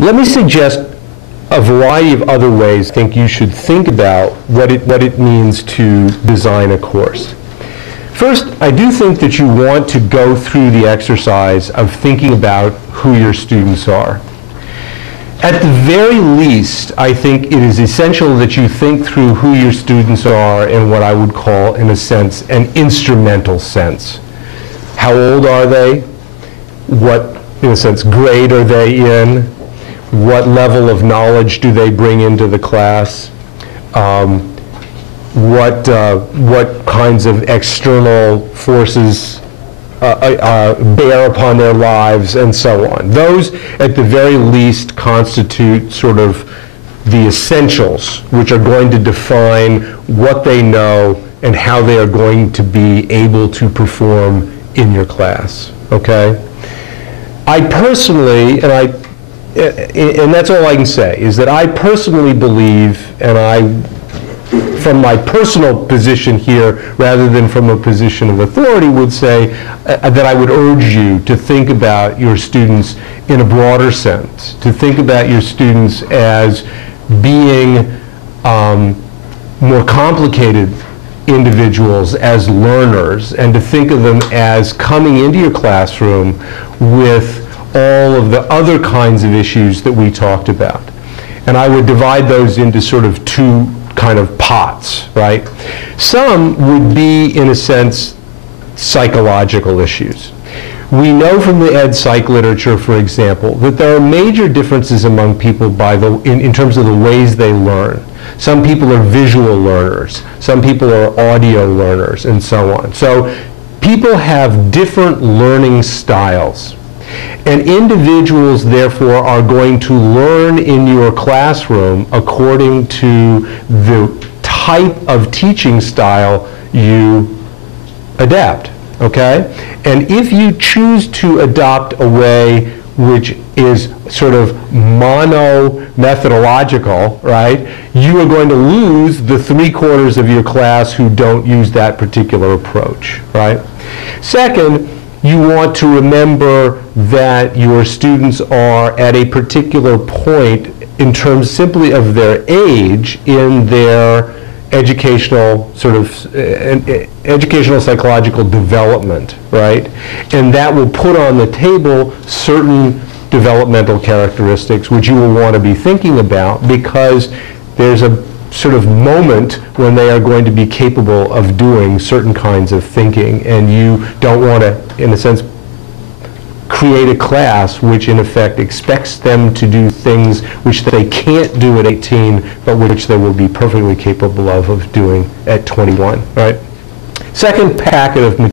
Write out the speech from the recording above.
Let me suggest a variety of other ways I think you should think about what it means to design a course. First, I do think that you want to go through the exercise of thinking about who your students are. At the very least, I think it is essential that you think through who your students are in what I would call, in a sense, an instrumental sense. How old are they? What, in a sense, grade are they in? What level of knowledge do they bring into the class? What kinds of external forces bear upon their lives, and so on. Those, at the very least, constitute sort of the essentials, which are going to define what they know and how they are going to be able to perform in your class, okay? I personally, and that's all I can say, is that I personally believe, and from my personal position here, rather than from a position of authority, would say that I would urge you to think about your students in a broader sense, to think about your students as being more complicated individuals, as learners, and to think of them as coming into your classroom with all of the other kinds of issues that we talked about. And I would divide those into sort of two kind of pots, right? Some would be, in a sense, psychological issues. We know from the ed psych literature, for example, that there are major differences among people in terms of the ways they learn. Some people are visual learners, some people are audio learners, and so on. So people have different learning styles. And individuals, therefore, are going to learn in your classroom according to the type of teaching style you adapt, okay? And if you choose to adopt a way which is sort of mono-methodological, right, you are going to lose the 3/4 of your class who don't use that particular approach, right? Second, you want to remember that your students are at a particular point in terms simply of their age in their educational sort of educational psychological development, right? And that will put on the table certain developmental characteristics which you will want to be thinking about, because there's a sort of moment when they are going to be capable of doing certain kinds of thinking, and you don't want to, in a sense, create a class which in effect expects them to do things which they can't do at 18, but which they will be perfectly capable of doing at 21, right? Second packet of